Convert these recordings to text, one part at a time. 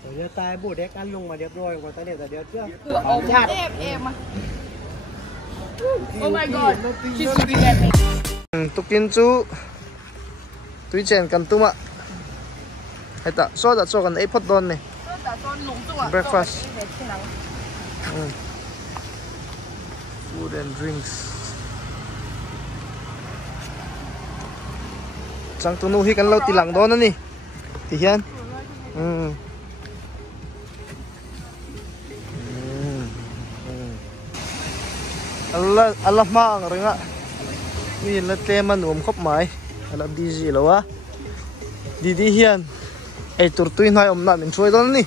เดี๋ยวตายบูดเด็กอันลงมาเรียบร้อยกว่าตาเด็ดแต่เดี๋ยวเจ้า em Oh my god she's looking at me tukin chu tui chen kan tuma heta so da cho kan ei phot don ne breakfast food and drinks chang tu nu hi kan lo ti lang don ani ti hian Allah ma ang ringa ni la teman um khop mai ala busy lawa didi hian ei tur tuin hai om na min choi don ni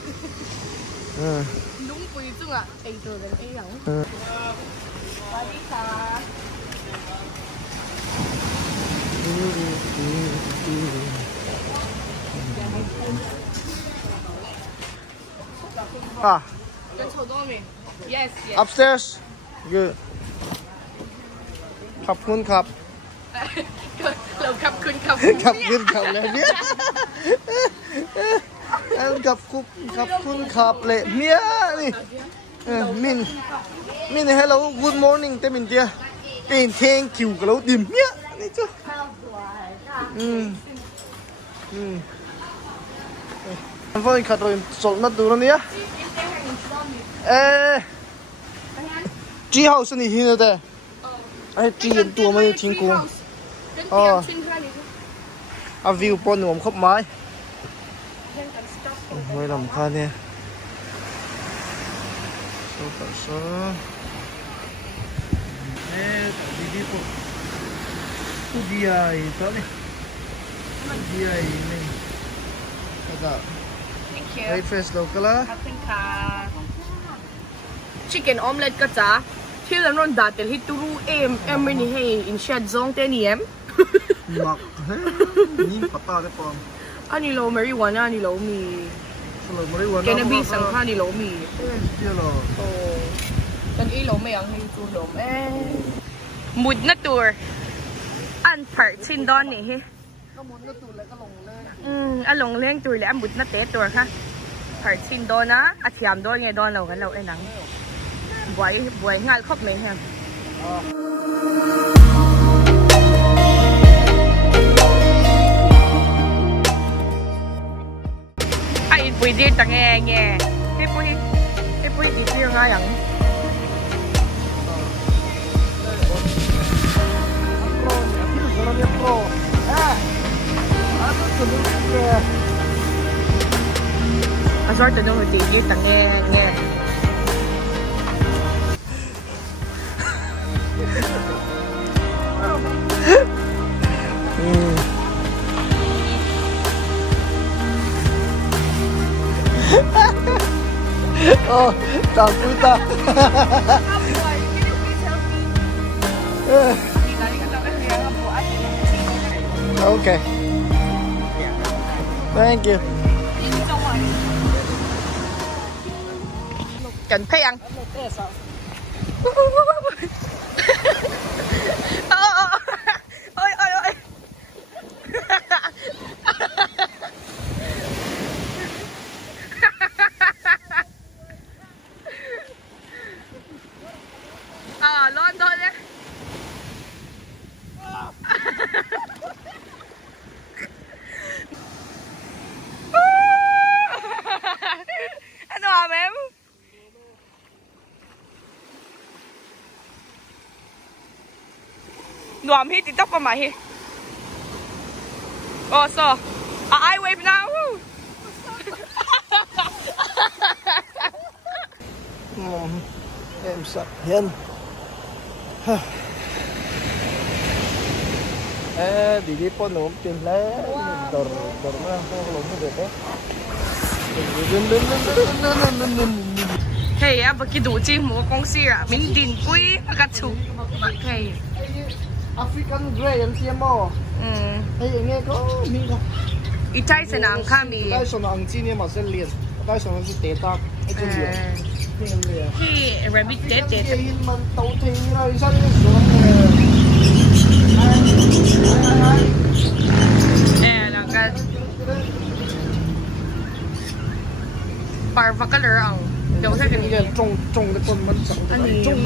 đúng quỳ chung à ei tur den ei yang yes yes upstairs good ขอบคุณครับ เราขับขึ้นขับ ขับขึ้นขับเลยเนี่ยขับคุณขับเลยเนี่ยนี่มินให้เรา good morning เต็มอินเดียเต็มเทงคิวกับเราดิมเนี่ยนี่จ้ะมันฟังขัดเลยสดนัดดูแล้วเนี่ยจีเฮาส์นี่ที่นั่นเด้ไอ้จีนตัวมันทิ้งกูวิวปนหนุ่มครบไม้ไม่ลำคาเนี่ยโซ่ต่อโซ่ดีปุ๊บดีไอ้ตอนนี้ดีไอ้นี่ก็ได้breakfast local ขอบคุณค่ะ chicken omelette ก็จ้าที่เราโดนด่าแต่ที่ตู้เอ็มไม่ได้ให้อินเชียดซองเต้นี่มักนี่ปัตตาได้ปอมอันนี้เราไม่รู้ว่าอันนี้เรามีแกนบีสังขารนี่เรามีเดี๋ยวเราโอ้ตอนนี้เราไม่ยังมีตัวเรามุดนัดตัวอันผ่านชินดอนนี่ฮะก็มุดนัดตัวแล้วก็ลงเล่งอันลงเล่งตัวแล้วมุดนัดเตะตัวค่ะผ่านชินดอนนะอาเทียมดอนไงดอนเรากันเราไอ้หนังบวยงานครบไหมฮะไอ้ปุยดีจังแง่ไอ้ปุยดีเรื่องอะไรอย่างอาชอบจะดูดีจังแง่oh tak puta okay thank you กันเพยังร้อนเลยอันนั้นแม่หนุ่มพี่ติดต๊อกประมาณนี้โอ้ so I wave now เอ็มสักเห็นดีปนหนุ่มกินแล้วดอร์มาเขาลงมาเด็กเฮ้ยเมื่อกี้ดูจีมัว公司啊缅甸龜那個醋嘿African grey ยังเทียมบ่เฮ้ยอย่างเงี้ยก็มีก็อีใจสนามข้ามีได้ส่วนอังจีเนี่ยมาเส้นเลียนได้ส่วนอังจีเตะตาไอ้เจ้าที่ rabbit เตะมันโตทิ้งเลยใช่ไหมส่วนแล้วก็ parva color ang đâu sẽ cái Yan trong cái conมันสังตัวtrong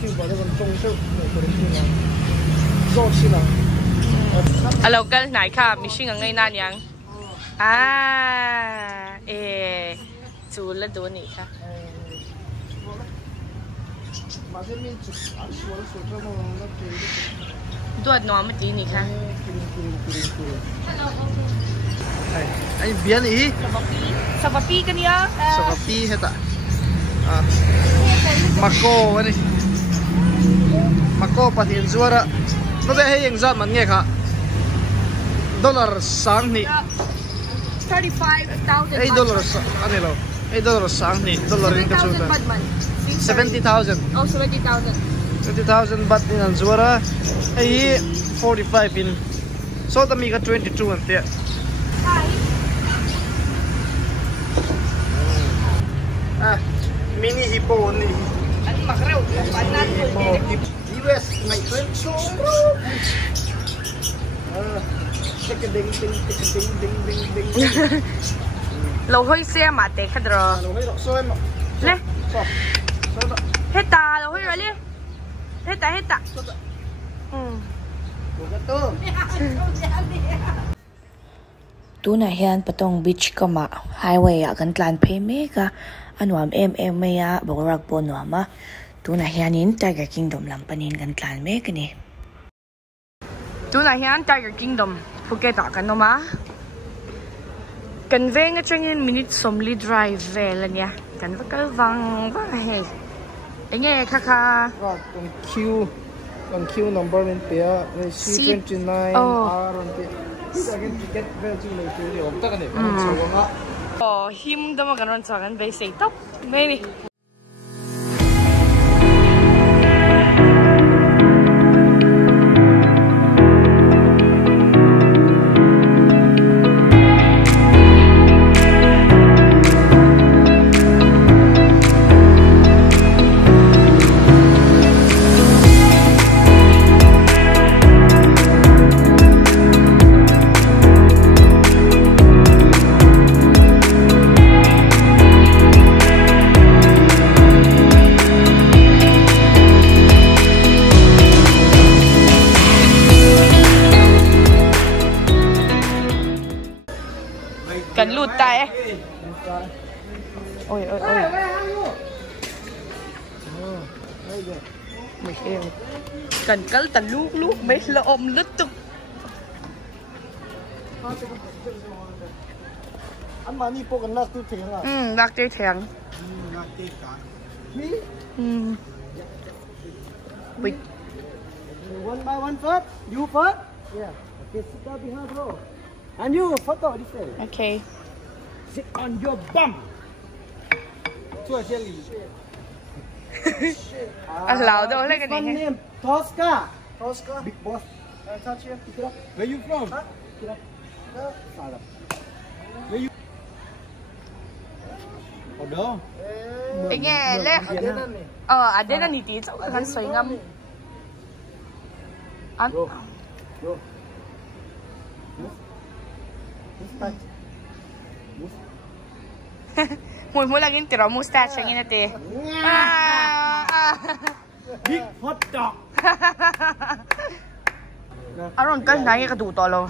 ที่ว่ามันtrongเท่าตัวนี้นะก็สินะ à local nàyค่ะมีชื่อไงนั่นยังจูนแล้วดูนี่ค่ะตัวน้องเมื่อกี้นี่ค่ะไอ้เบียร์นี่สวัสดีกันเนี่ยสวัสดีเฮ็ดอ่ะมาโก้วะนี่มาโก้ปะเทียนซัวระนั่นได้ให้ยังจัดมันไงค่ะดอลลาร์สังนี่35,000 $8อันนี้เรา$8สังนี่ดอลลาร์นี่ก็สุดละ70,000 oh 70,000 baht in Anzura. Hey, 45 in. So the Miga 22 and there. Mini hippo only. US my friend so. Ding. Lâu hơi xe mà tệ khá rồi. Lê. Hết ta lâu hơi rồi đi. Hết ta. Tu na hian patong beach kama highway a kan tlan phe meka anuam em meiah borak bonwama tu na hian in Tiger Kingdom lampanin kan tlan mek ni tu na hian Tiger Kingdom Phuket ta kan noma kan veng atangin minute somli drive vel ania kan vakal wang wa he enge kha Con Q number bên phía C29 R bên phía cái ticket về chung này chú điều tất cả này con số không ạ him đó mà kan chọn kan be sei top maybe cần lụt tay ôi mày kêu cần cỡ tần lúc mấy là ôm lứt tục anh mà đi po cần lắc tiêu thiền à lắc tiêu thiền One by one first. You first. Yeah. Okay, sit down behind bro. And you photo this way. okay Sit on your bum. Chua jelly. lão đâu lấy cái One này name Tosca. Big boss touch here Where you from? Where you? Ở đâu? nghe lẽ ở đây là nỉ tí chỗ khăn xoay ngâm ăn mùi lagi tiro mustache ang inate Big hot dog. aron kan nai ka du to lo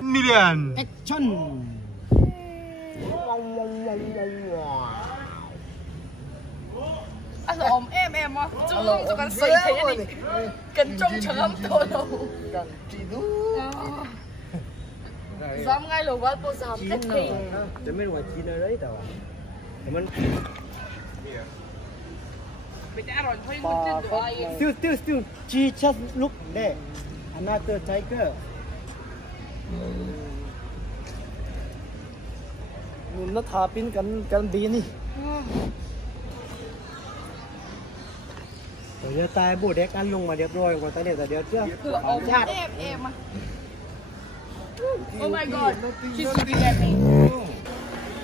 million Action. anh ôm em á chung cho kan xoay thế đi cần trông chấm to lo cần chỉ đủ dám ngay lầu vào tôi dám cách thì Để mình ngoài chín ở đấy đâu à? Mình Still. She just look there. Another tiger. nó thả pin cần đi đi Rồi giờ tay bố đếch ăn lùng mà đẹp rồi, còn tay để đẹp chưa? em à oh my god she's looking at me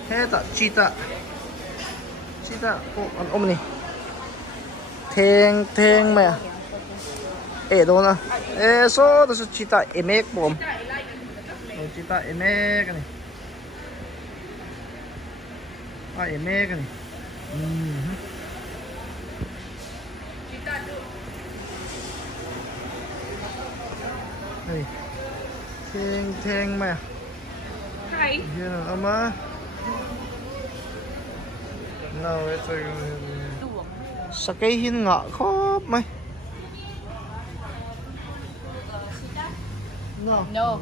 thế ta cheetah ôm này thèn mày đâu nè số đó là cheetah emek bom cheetah emek này ai mẹ cái này đây theng mà Hi. ama nào vậy Sakei hin ngọ khóp mày no No.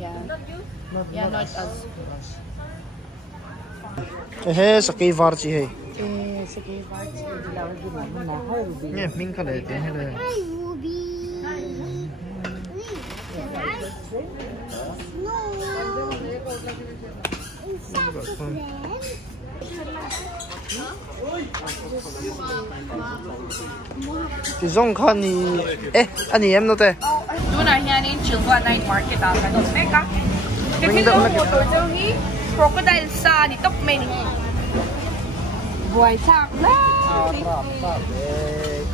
Yeah. Yeah, not us. he Sakei var chi he Sakei var chi dilaw di mama na hai ruby. nghe mình có để thế hay là thì giống con thì anh em nó thế Doon na yan in Chilwa Night Market ah. Ganun. Meka. Kasi no motor daw ni crocodile sa ni top men. Buhay sak na.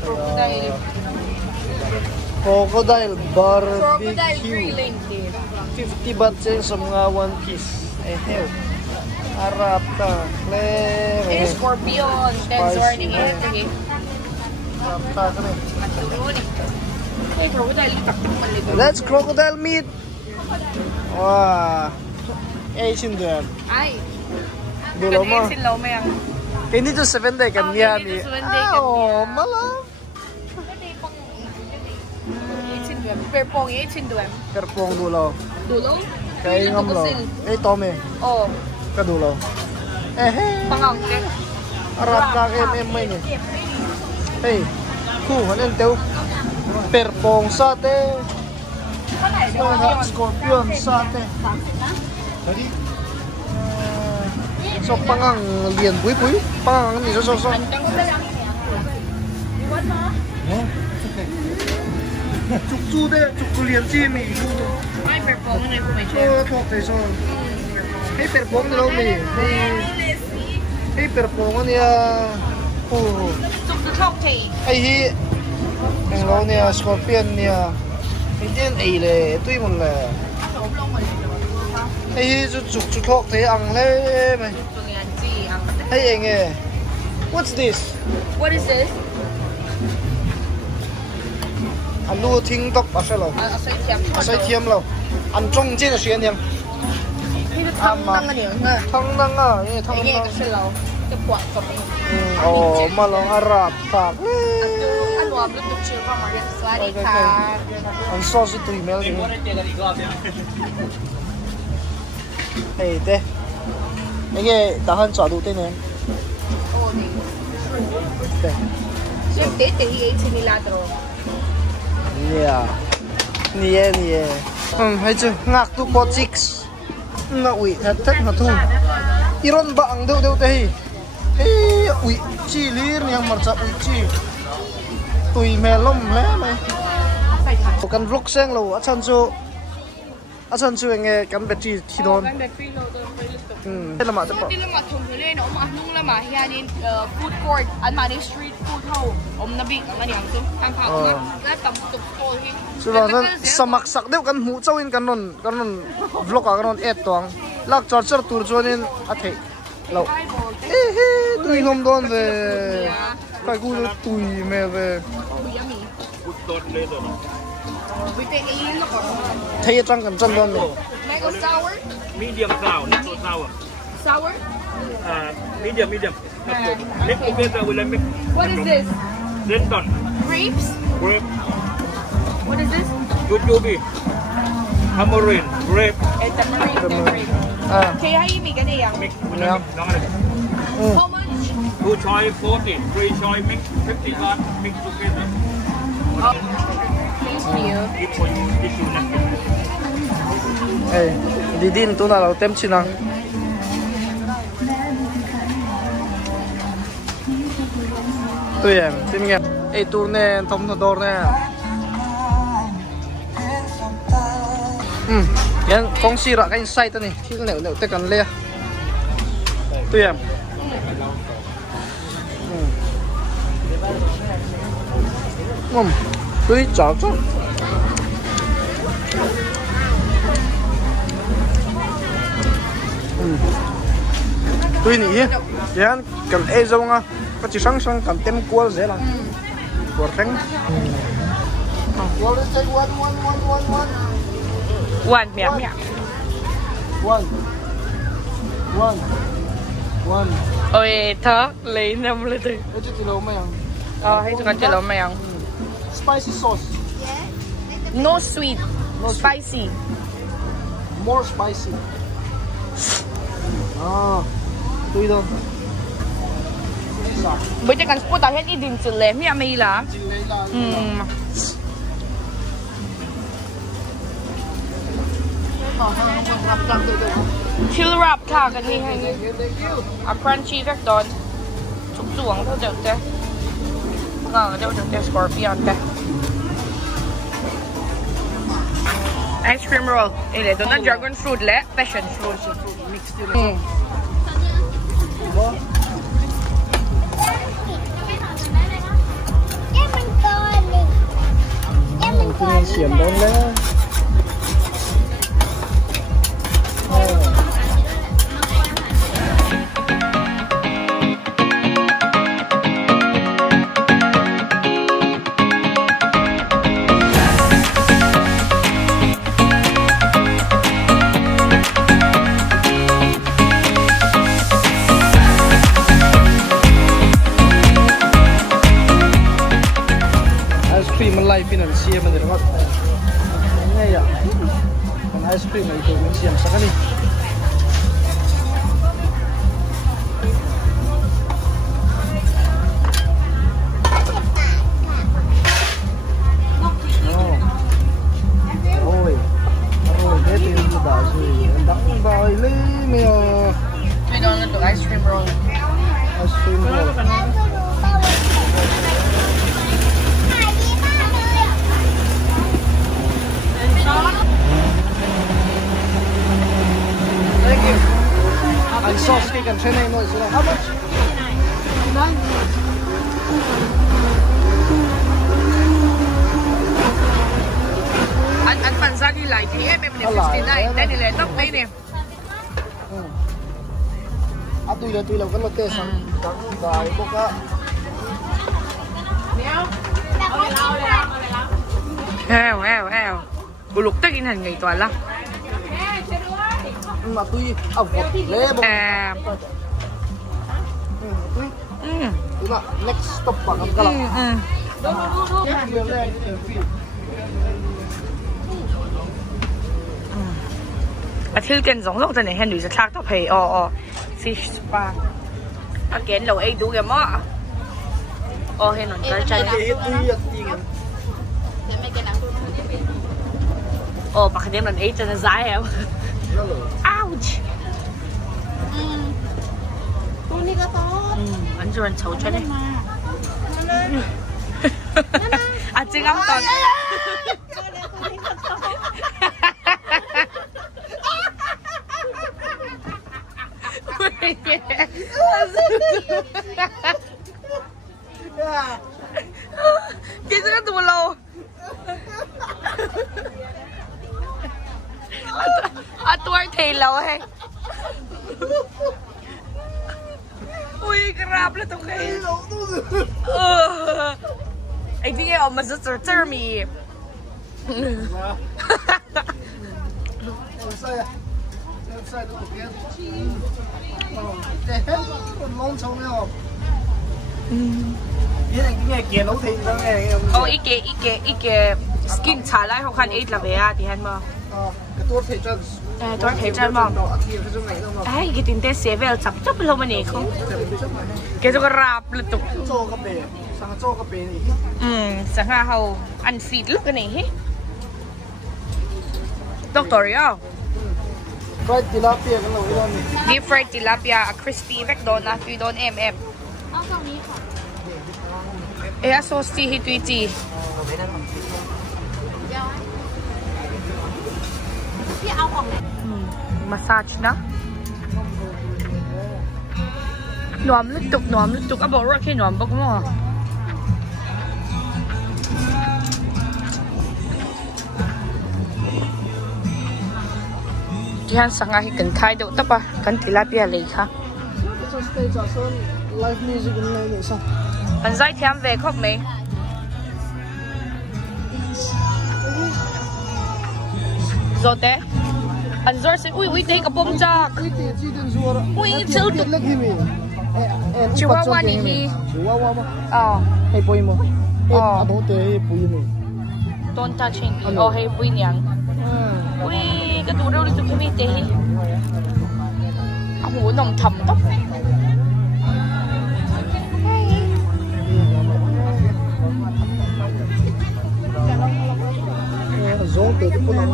crocodile Crocodile barbecue grilling. 50 baht sen sa mga one piece hell harap ka le Scorpion. Then warning eh. harap ka ka rin. Hey, crocodile itak mo malito. That's crocodile meat. Wow. Asian them. Ay. Dulu mo. Kasi law may ang. Kini to 7 day kan niya ni. Oh, malam. Perpong 18 duem. Perpong dulo. Dulo? Kay ngam lo. Tome. Oh, Ka dulo. pangang ke. Harap ka may ni. Hey. Ku hanen teu. Perpong sate. Scorpion sate. Tadi. So pangang liền bui pangang ni so. Chuk liền chi mi. Ay, perpong na yung medyo. Thok tay so. Hey perpong lo mi. Hey perpong niya. Tuk tay. Ay hi. Ang lo niya scorpion niya. Hindi ay le, tuy mon le. Ay hi chuk thok tay ang le mai. Hey anh ơi. What's this? What is this? Anh lu thing tóc à sao lo? À sao thiam lo? Anh trong trên là xuyên nhang. Thăng năng cái gì nữa? Thăng năng à, cái thăng năng. Cái cái lâu. Cái quạt tập. Oh, malang Arab tak. Anh làm lúc được chưa qua mà xóa đi cả. Anh so si tui mel ni. Hey, te. Cái tahan chả đủ tên nè. Yung tete hi nila dro. Yeah. Nie. Hay chứ ngạc tu có chicks. Na ui, thật mà thu. Iron ba ang đâu te. Hey, ui, chi lir yang marcha ui chi. Tui melom le mai. Kan vlog sang lo achan chu nge kan battery thidon. Thế là mà tập. Hindi lang matong huli no mahnung la ma hianin food court an mani street food ho na big ang anyang to ang pa na tam tuk ko hi. Chu lo samak sak deu kan hu chawin kan non vlog kan non et tong lak charger tur chonin a the lo. Tui hom don ve kai gu tui me ve. Bite ayin ko. Thấy trăng cần chân luôn này. Mango sour? Medium sour, not so sour. Sour? Medium. Mix together with a mix. What is this? Zinton. Grapes? Grape. What is this? Jujube. Tamarind. Grape. Tamarind. Kaya mi gani yang. Mix with a mix. How much? 2 choy 40. 3 choy mix 50 baht. Mix together. Thank you. Hey, đi din tu nào tem chi năng. Tui em, tin nghe. Hey tu nè, thom thọ đor nè. Yan, phong si ra cái site này, khi nẻo te kan le. Tui em. Tui chảo chảo. Tuy nỉ yan cần e dâu nga có chỉ sang sang cần tem cua dễ là cua trắng cua lên take one mẹ mẹ one ôi thở lấy năm lên từ cái chỉ lâu mày hay cho con chỉ lâu mày ăn spicy sauce no sweet spicy more spicy tùy thôi bây giờ cần cô ta hết đi đình chữ lém nhà mày là chill wrapค่ะกันนี่ให้crunchy แบบตอนจุกจุ๋งเท่าเดิมแต่เดี๋ยวแต่ scorpion แต่ ice cream roll เลยตัวนั้น dragon fruit และ passion fruit xiêm đơn đấyมันไล่ฟินแลนเซียมันเดี๋ยวก็ง่ายอ่ะมันไอศครีมอะไรตัวมันเสียงสักนิดโอ้ยเด็ดเลยดูด่าสิดังบ่อยเลยไม่เอาไม่โดนตัว ice cream roll ไอศครีมโรลsauce cake and chene noise. How much? อันปันซ่าที่ไหลที่เป็นเนี่ย59ได้นี่เลยต้องไม่เนี่ยตุยแล้วก็รถเตะสั่งดังบ่ายพวกก็แอวบุลุกตะกินหันไงตัวละมาตุยเอาหมดเลยบอกดูนะ next stop ปะครับกำลังอาทิตย์กัน2 จะเนี่ยเห็นดูจะทักต่อเพย์fish spa อาเกนเราไอ้ดูกันมั้งเห็นหนอนกระจายปากเดียมันไอ้จะซ้ายแล้วouch ตัวนี้ก็โตมันจะมันโฉบใช่ไหมจริงอ่ะตอนกินจะตัวเราตัวเทเราให้ ui grabเลยตรงนี้ไอ้ที่เอามาจะเจอมีอีเกสกินชาไล่เขาคัน8ละเบียที่เห็นมั้ยตัวเพจมองไอ้กินเตเซเวลจับเรามาเนี่ยเขาแกจะกราบเลยตุกโจกระเบนสังโจกระเบนอีกสังหาเขาอันฟีดลูกกันนี่ดอกตอริโอ fried tilapia กันเลยวันนี้ deep fried tilapia crispy แบกโดนนะฟีโดนเอาตรงนี้ค่ะซอสที่ฮิตุยจีพี่เอาของมาซาจนะหนวมลึกตุกอ่ะบอกว่าแค่หนวมบอกมั้งที่ฮันสังอาฮิกันไทยเดี๋ยวตับปะกันtilapiaเลยค่ะ cho stage cho son live music cũng này sao anh giải thêm về khóc mấy rồi thế anh rồi sẽ ui thế cái bông cha ui chịu được Chihuahua này đi hay bôi mo à bố tê bôi mo don't touch it hay bôi nhang ui cái đồ đâu đi tụi cái tê hủ nồng thầm tóc giống từ cái phun năng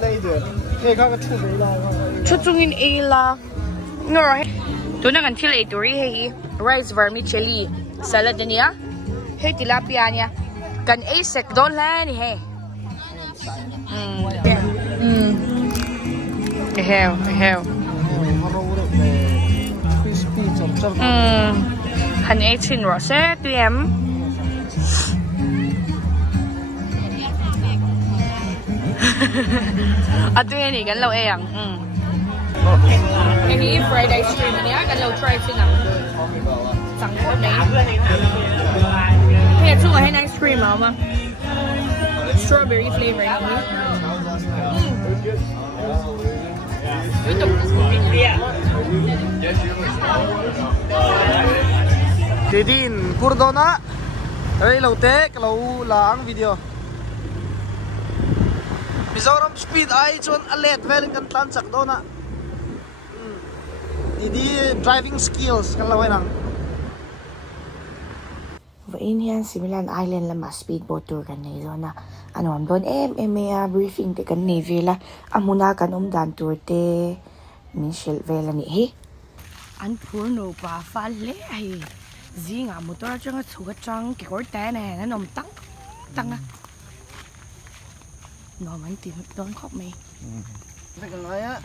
đây được cái cái chút đấy là chút chung in a là rồi tôi đang ăn thịt lẩu turi hay rice vermicelli salad này nhá hay tilapia nha cần a sec đôn lên nè heo crispy chấm chấm hành a chín rồi sẽ tụi em à tụi em này cái lâu em cái này fried ice cream này cái lâu try xin nào chẳng có này hay chung là hay ice cream mà strawberry flavor này Didin Kurdona đây lâu té cái lâu là ang video Mizoram speed ai chọn alert về kan tan chak do na đi driving skills kan lawai nang vậy nha Similan Island là mà speedboat tour kan này rồi na ano am don meiah briefing te kan nei vela amuna kan dan tour te Michel vela ni he anh purno pa fa le ai zinga motor chang chu ga chang ki kor te ne na nom tăng à nó mình tìm đón khóc mày phải cần nói á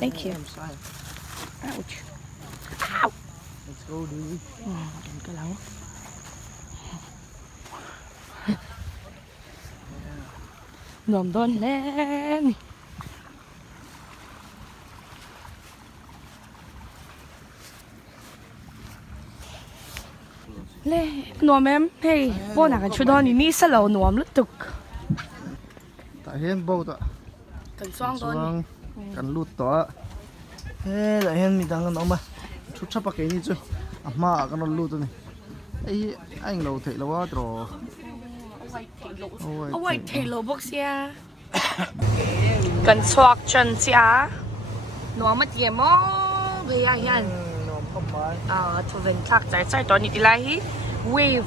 thank you ouch ow let's go dude đừng có lắng nồm đón lên lê nồm em hey bố nào cái chú đó ni sẽ lâu nồm lứt tục tại hiện bao tạ cần xoang đón cần lút tỏ thế tại hiện mình đang ăn ông mà chút chấp cái gì chứ mà cái nó lút này ấy anh lâu thấy lâu rồi ôi thấy lâu bốc xe cần xoạc chân xe nó mất tiền mó bây giờ hiện thu vinh thắc tại đó đi lại hi wave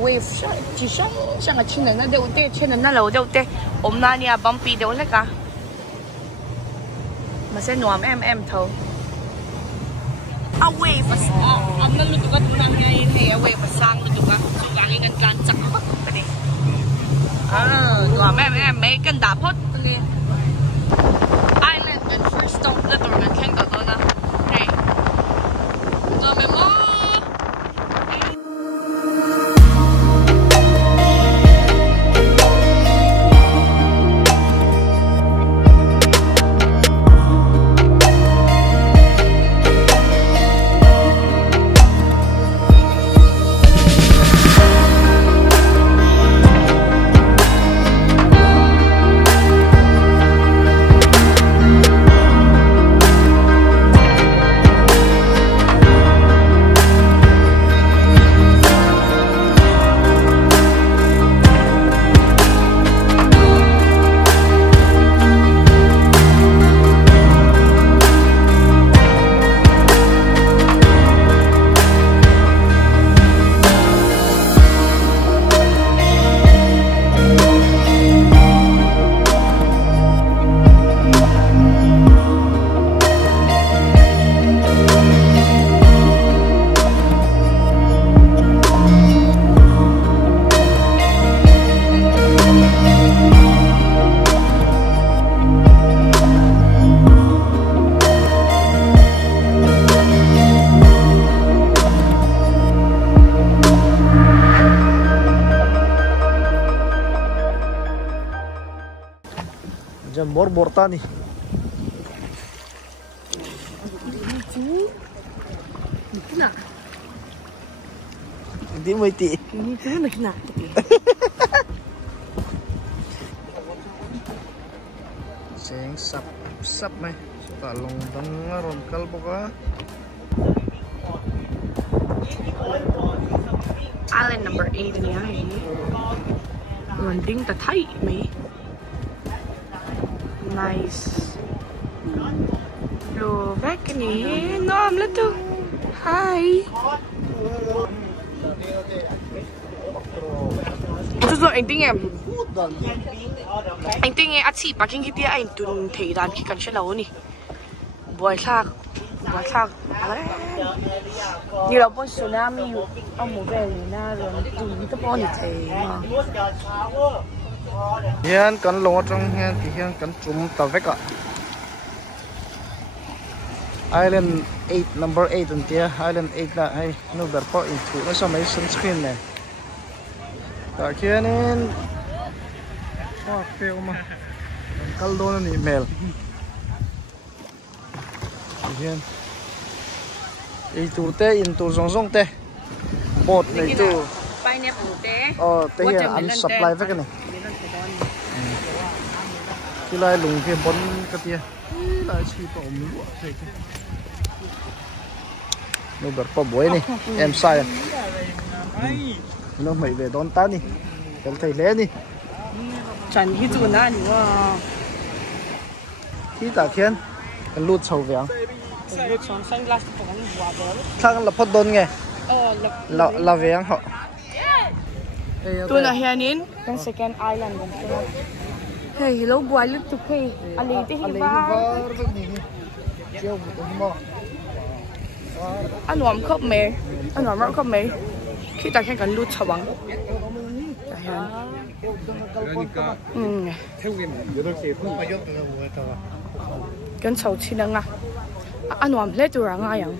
wave chỉ sang cái trên nó đâu thế trên nó lâu đâu thế hôm nay nha bumpy đâu lấy cả mà sẽ nuông em thâu wave anh nó lúc đó tụi nó ngay hay wave sang lúc đó tụi nó ngay gần gần chắc mất cái này nuông em mấy cái đá phốt này island and first stop là tụi nó khen đó đó này tụi mình mua Jam bor tani. Hindi mo iti. Ini tu nak nak. Seng sap mai. Talong dangaron kalbo ka. Island number 8 ni ai. Landing ta thai mai. Nice. Đồ vác cái này ngon lắm tu. Hi. Chứ anh tính em. Anh tính em ăn xì parking kia anh tuần thấy đàn khi cần sẽ lâu nè. Buổi sáng. Như là bọn tsunami ông muốn về na rồi tuần cái bọn này thấy mà. Hiền cần lỗ trong hiền thì hiền cần chùm tàu vét ạ. Island 8 number 8 anh tia Island 8 là hay nó bật có in thủ nó sao mấy sunscreen này. Tại kia nên wow kêu mà cần đôi nó email. Hiền in thủ te in thủ rong te bột này tu pineapple te. Te hiền ăn supply vét cái này. Cái lai lùng kia bón cái tia lại chỉ bảo mua thế cái nó bật có buổi này em sai nó mày về đón ta đi em thầy lẽ đi chẳng cái chỗ nào nữa khi ta thiên cái lút sầu vàng thằng là phát đôn nghe là vàng họ tôi là hiện nín cái second island của tôi. Hey, hello boy, look to pay. Ali te hiba. Anh làm khóc mẹ, anh làm khóc mẹ. Khi ta khen cần lút chào bằng. Cần chào chi năng à? Anh làm lẽ tôi rằng ai vậy?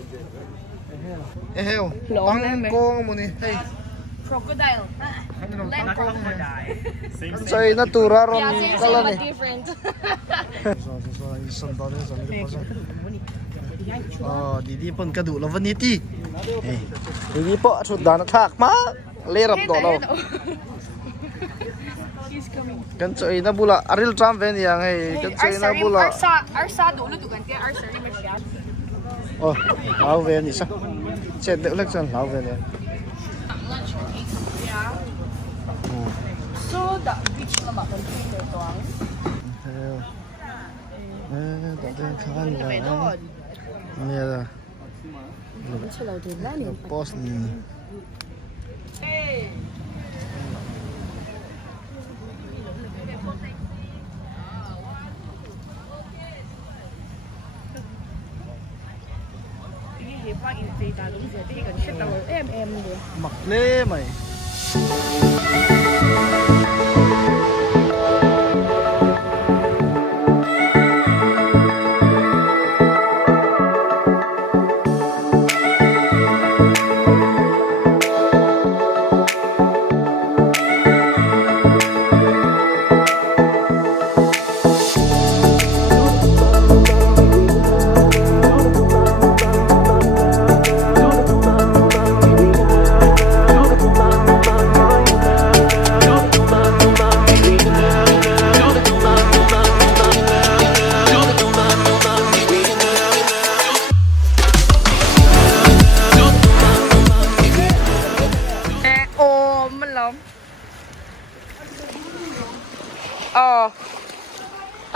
Heo, băng con một này, hey. Crocodile. Say natural ron kala ni. Didi pun kadu lawan niti. Didi po sud dan thak ma lerap do lo. Kan choi na bula aril tram ven yang hey kan choi na bula. Arsa dulu tu kan dia arsa ni macam. Lao ven ni sa. Chet de lek san lao ven ya. So the beach lama kan tu tuang. Tak ada kawan lah. Ni ada. Celau dia lah ni. Pos ni. Ini hebat ini cerita lu jadi kan cerita dia. Mặc lê mày.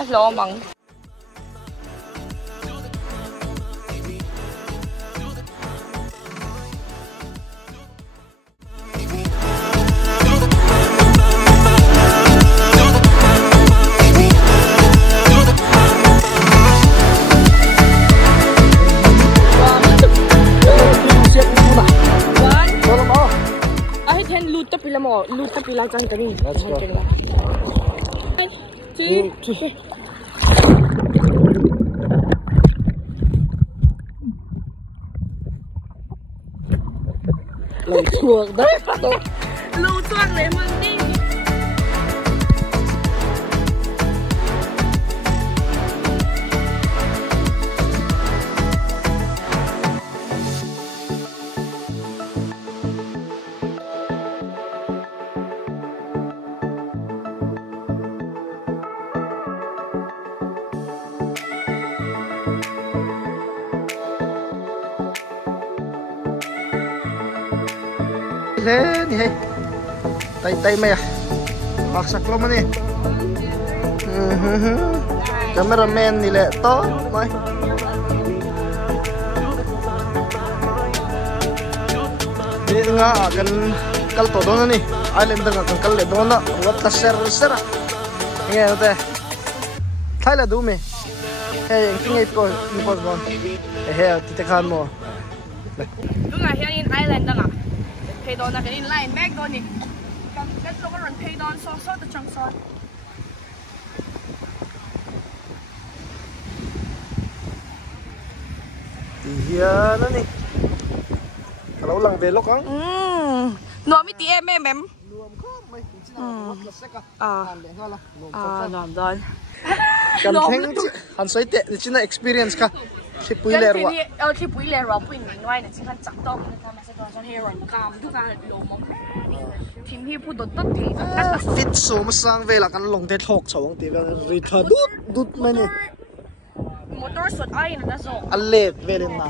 Lo mặn. Lu tapi lah kan kami. Let's go. 1, 2, 3. Lẩu chuột đấy. Lẩu chuột lấy mang đi. thế nhỉ tay tay mày à mặc sắc lắm nè cameraman đi lẹ to mày đi ngã kan kal to đó nè island đó kan kal lẹ đó nè what la ser à nghe thế thay là đủ mày hey cái ngay po con hey thì khan mo đúng là hiện in island đó nè pay đòn là cái in line back đòn nè cái lúc đó pay đòn so từ trong so thì nó nè lâu lần về lúc đó nó mới tí em làm rồi kan theng han soi te china experience ka si puile ro si puile ro puin noi na chin chak to ka ma se do son hero kam du ka lo mo team hi pu dot tot thi fit so ma sang ve la kan long te thok chawang te ve ri tha dut mai ni motor sot ai na so alle ve len na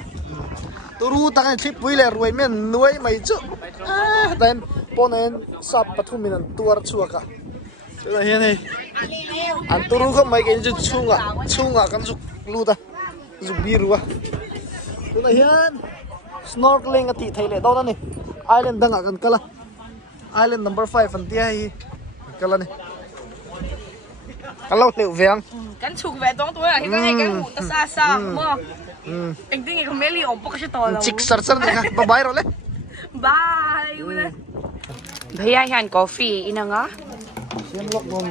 turu ta kan si puile roi men noi mai chu then ponen sap pathum min tuar chuaka cho hian hei an turu kha mai ke chunga kan zu lu ta zu birua cho hian snorkeling ati thaile do na ni island danga kan kala island number 5 an tia hi kala ni kalau leu veng kan chuk ve dong tu la cái kan hu ta sa mo anh tiếng cái meli om po kasi to lo chik sar ni ka bye ro le bye भैया यहाँ कॉफी इनंगा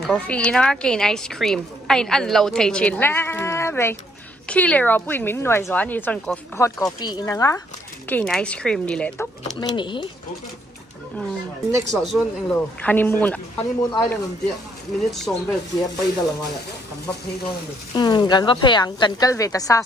coffee ina gain ice cream ai ăn lâu thấy chỉ lá vậy khi lẽ rồi buổi mình nuôi gió ni chọn hot coffee ina nga gain ice cream đi lẽ tóc mấy nỉ next one anh lo honeymoon island anh tiệt minute som về tiệt bay đà lang ala kan bắp hay đó nè kan bắp hay ang kan kal về ta sa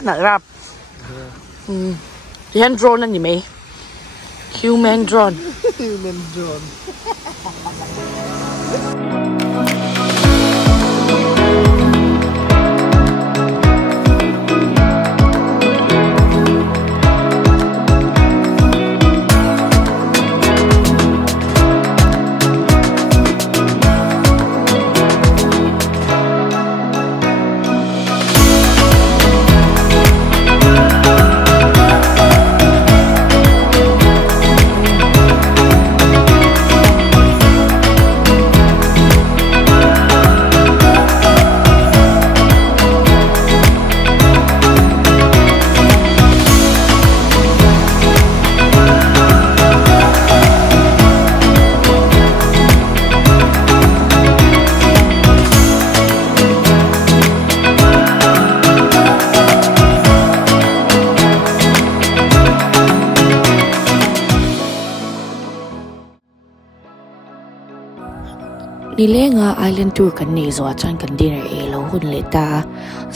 nặng rap yan drone anh gì mày human drone Nilenga island tour kan ni zo chan kan dinner e lo hun le ta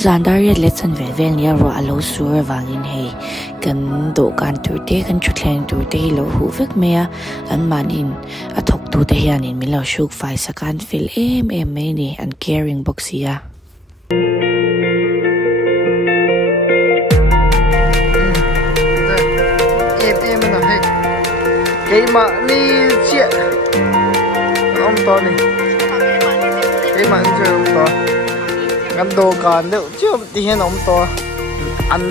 zandari le chan ve vel nia ro alo sur wangin hei kan do kan tur te kan chutleng tur te lo hu vek mea an manin a thok tu te hianin min lo shuk fai sakan fil em me ni an caring boxia cái mà đi chuyện ông to này cái mà chơi ông to ngắm đồ còn đâu chưa thì hiện ông to ăn